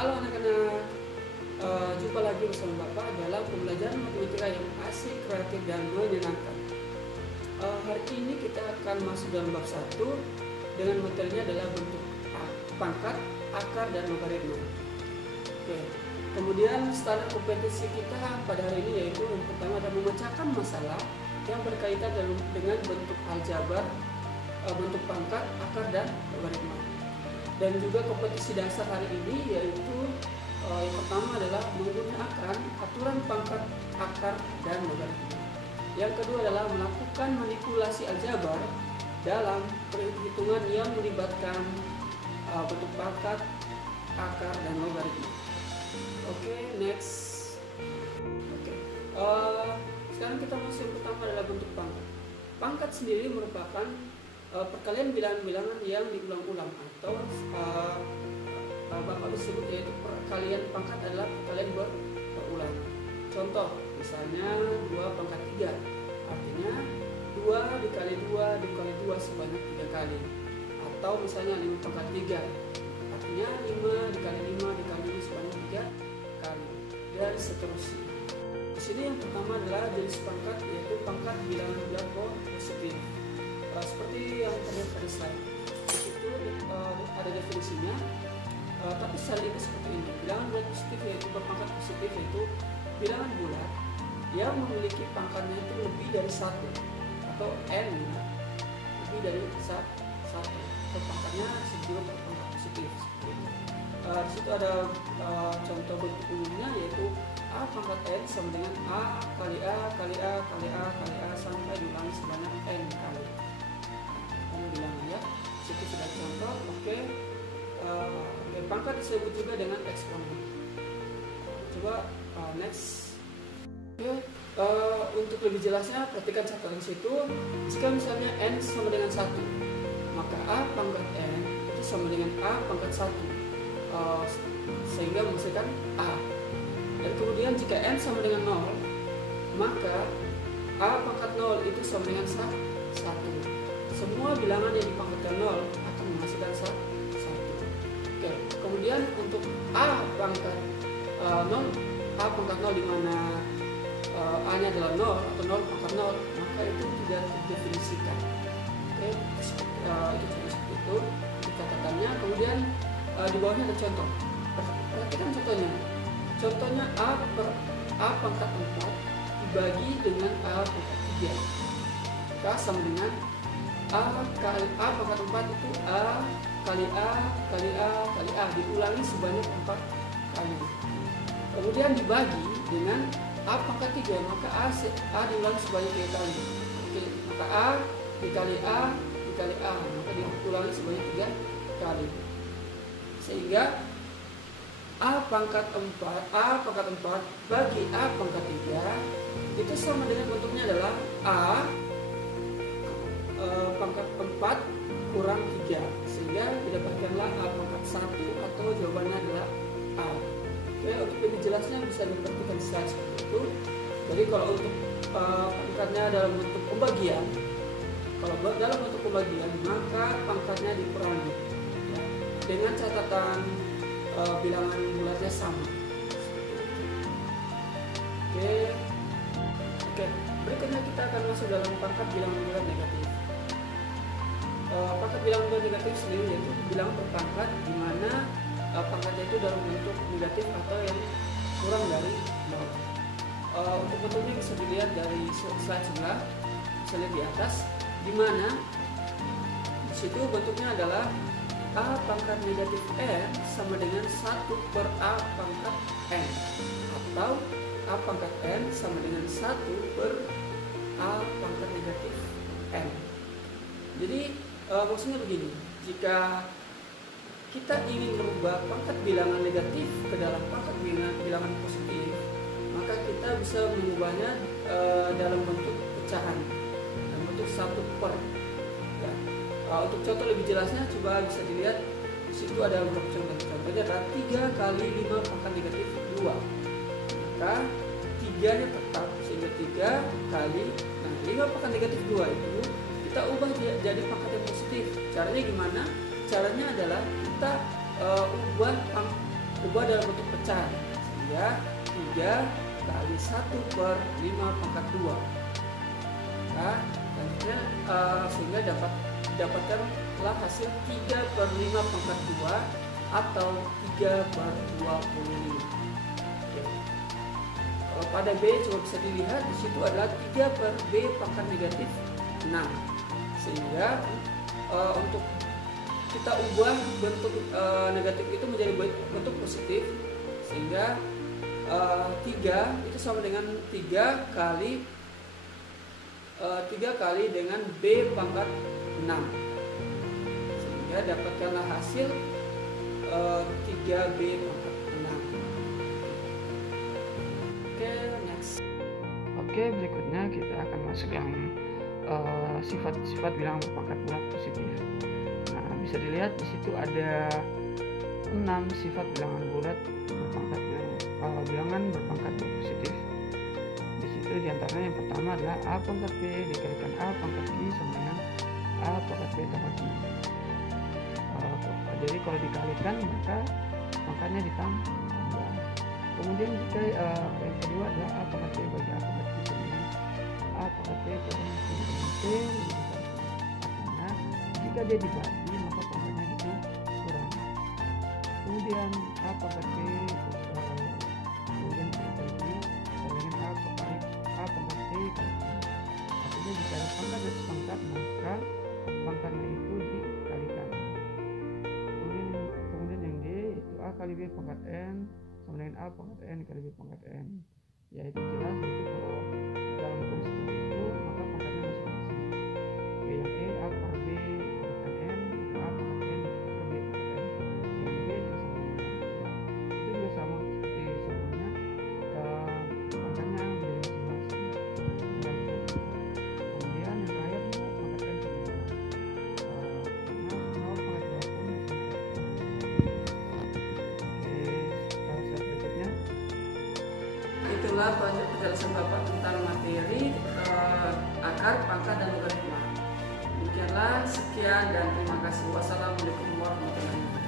Halo anak-anak, jumpa lagi bersama Bapak dalam pembelajaran matematika yang asik, kreatif, dan menyenangkan. Hari ini kita akan masuk dalam bab 1 dengan materinya adalah bentuk pangkat, akar, dan logaritma. Oke. Kemudian standar kompetensi kita pada hari ini yaitu yang pertama adalah memecahkan masalah yang berkaitan dengan bentuk aljabar, bentuk pangkat, akar, dan logaritma. Dan juga kompetisi dasar hari ini yaitu yang pertama adalah menggunakan aturan pangkat, akar, dan logaritma. Yang kedua adalah melakukan manipulasi aljabar dalam perhitungan yang melibatkan bentuk pangkat, akar, dan logaritma. Oke, next. Oke. Sekarang kita masuk yang pertama adalah bentuk pangkat. Pangkat sendiri merupakan perkalian bilangan-bilangan yang diulang-ulang atau Bapak disebut yaitu perkalian pangkat adalah perkalian berulang. Contoh, misalnya 2 pangkat 3, artinya 2 dikali 2 dikali 2 sebanyak 3 kali. Atau misalnya 5 pangkat 3, artinya 5 dikali 5 dikali 5 sebanyak 3 kali. Dan seterusnya. Di sini yang pertama adalah jenis pangkat yaitu pangkat bilangan-bilangan positif. Seperti yang terlihat pada slide, di situ ada definisinya, tapi secara ini seperti ini. Bilangan bulat positif yaitu berpangkat positif yaitu bilangan bulat yang memiliki pangkatnya itu lebih dari 1 atau n, lebih dari 1 atau pangkatnya juga berpangkat positif. Di situ ada contoh bentuk umumnya yaitu a pangkat n sama dengan a kali a kali a kali a kali a sampai diulangi sebanyak n kali. Bilangan ya, situ sudah contoh. Oke. Pangkat disebut juga dengan eksponen. Coba next. Oke. Untuk lebih jelasnya perhatikan catatan situ. Jika misalnya n sama dengan 1, maka a pangkat n itu sama dengan a pangkat 1, sehingga menghasilkan a. Dan kemudian jika n sama dengan 0, maka a pangkat 0 itu sama dengan 1. Semua bilangan yang dipangkatkan 0 akan menghasilkan 1. Oke. Kemudian untuk a pangkat 0, a pangkat 0 di mana a-nya adalah 0 atau 0 pangkat 0, maka itu tidak didefinisikan. Oke, itu cuma seperti itu catatannya. Kemudian di bawahnya ada contoh. Perhatikan contohnya. Contohnya a pangkat 4 dibagi dengan a pangkat 3, maka sama dengan a kali a pangkat 4 itu a kali a kali a kali a diulangi sebanyak 4 kali. Kemudian dibagi dengan a pangkat 3, maka a diulangi sebanyak 3 kali. Oke, maka a dikali a dikali a, maka diulangi sebanyak 3 kali. Sehingga a pangkat 4 bagi a pangkat 3 itu sama dengan bentuknya adalah a pangkat 4 kurang 3, sehingga didapatkanlah a pangkat 1 atau jawabannya adalah a. Oke, untuk lebih jelasnya bisa diperhatikan slide seperti itu. Jadi kalau untuk pangkatnya dalam bentuk pembagian, kalau dalam bentuk pembagian maka pangkatnya dikurangi ya, dengan catatan bilangan bulatnya sama. Oke, berikutnya kita akan masuk dalam pangkat bilangan bulat negatif. Pangkat bilangan bulat negatif sendiri yaitu bilangan berpangkat di mana pangkatnya itu dalam bentuk negatif atau yang kurang dari 0. Untuk bentuknya bisa dilihat dari slide sebelah, bisa lihat di atas, di mana di situ bentuknya adalah a pangkat negatif n sama dengan 1 per a pangkat n, atau a pangkat n sama dengan 1 per a pangkat negatif n. Jadi maksudnya begini, jika kita ingin merubah pangkat bilangan negatif ke dalam pangkat bilangan positif, maka kita bisa mengubahnya dalam bentuk pecahan, dalam bentuk 1 per ya. Untuk contoh lebih jelasnya coba bisa dilihat di situ ada beberapa contoh. Contohnya adalah 3 kali 5 pangkat negatif 2, maka 3 nya tetap, sehingga 3 kali 5 pangkat negatif 2 itu kita ubah jadi pangkat yang positif. Caranya gimana? Caranya adalah kita ubah ubah dalam bentuk pecahan, sehingga 3 kali 1 per 5 pangkat 2. Nah, selanjutnya sehingga dapatkanlah hasil 3 per 5 pangkat 2 atau 3 per 25. Oke. Kalau pada B coba bisa dilihat di situ adalah 3 per B pangkat negatif 6. Sehingga untuk kita ubah bentuk negatif itu menjadi bentuk positif, sehingga 3 itu sama dengan 3 kali dengan B pangkat 6, sehingga dapatkanlah hasil 3B pangkat 6. Oke, next. Oke, berikutnya kita akan masuk yang sifat-sifat bilangan berpangkat bulat positif. Nah, bisa dilihat di situ ada 6 sifat bilangan bulat bilangan berpangkat bulat positif. Di situ diantaranya yang pertama adalah A pangkat B dikalikan A pangkat Q sama dengan A pangkat B tambah Q. Jadi kalau dikalikan maka pangkatnya ditambah. Kemudian jika yang kedua adalah A pangkat B bagi A pangkat Q sama dengan A pangkat B kurang Q dengan P lebih besar. Artinya jika dia dibagi maka pangkatnya itu kurang. Kemudian A pangkat B kemudian dibagi dengan A pangkat B kali Q. Artinya jika ada pangkat dan sepangkat maka pangkatnya itu dikalikan. Kemudian yang D itu A kali B pangkat N sama dengan A pangkat N kali B pangkat N. Ya itu jelas itu kalau dalam kondisi seperti itu maka pangkatnya masing-masing. Oke, yang E A per B pangkat N maka A pangkat N per B pangkat N. Yang B juga sama dengan itu juga sama seperti sebelumnya, pangkatnya menjadi masing-masing. Kemudian yang terakhir pangkat N sama dengan karena 0 pangkat berapun sama dengan. Itulah penjelasan Bapak tentang materi akar, pangkat, dan logaritma. Demikianlah, sekian dan terima kasih. Wassalamualaikum warahmatullahi wabarakatuh.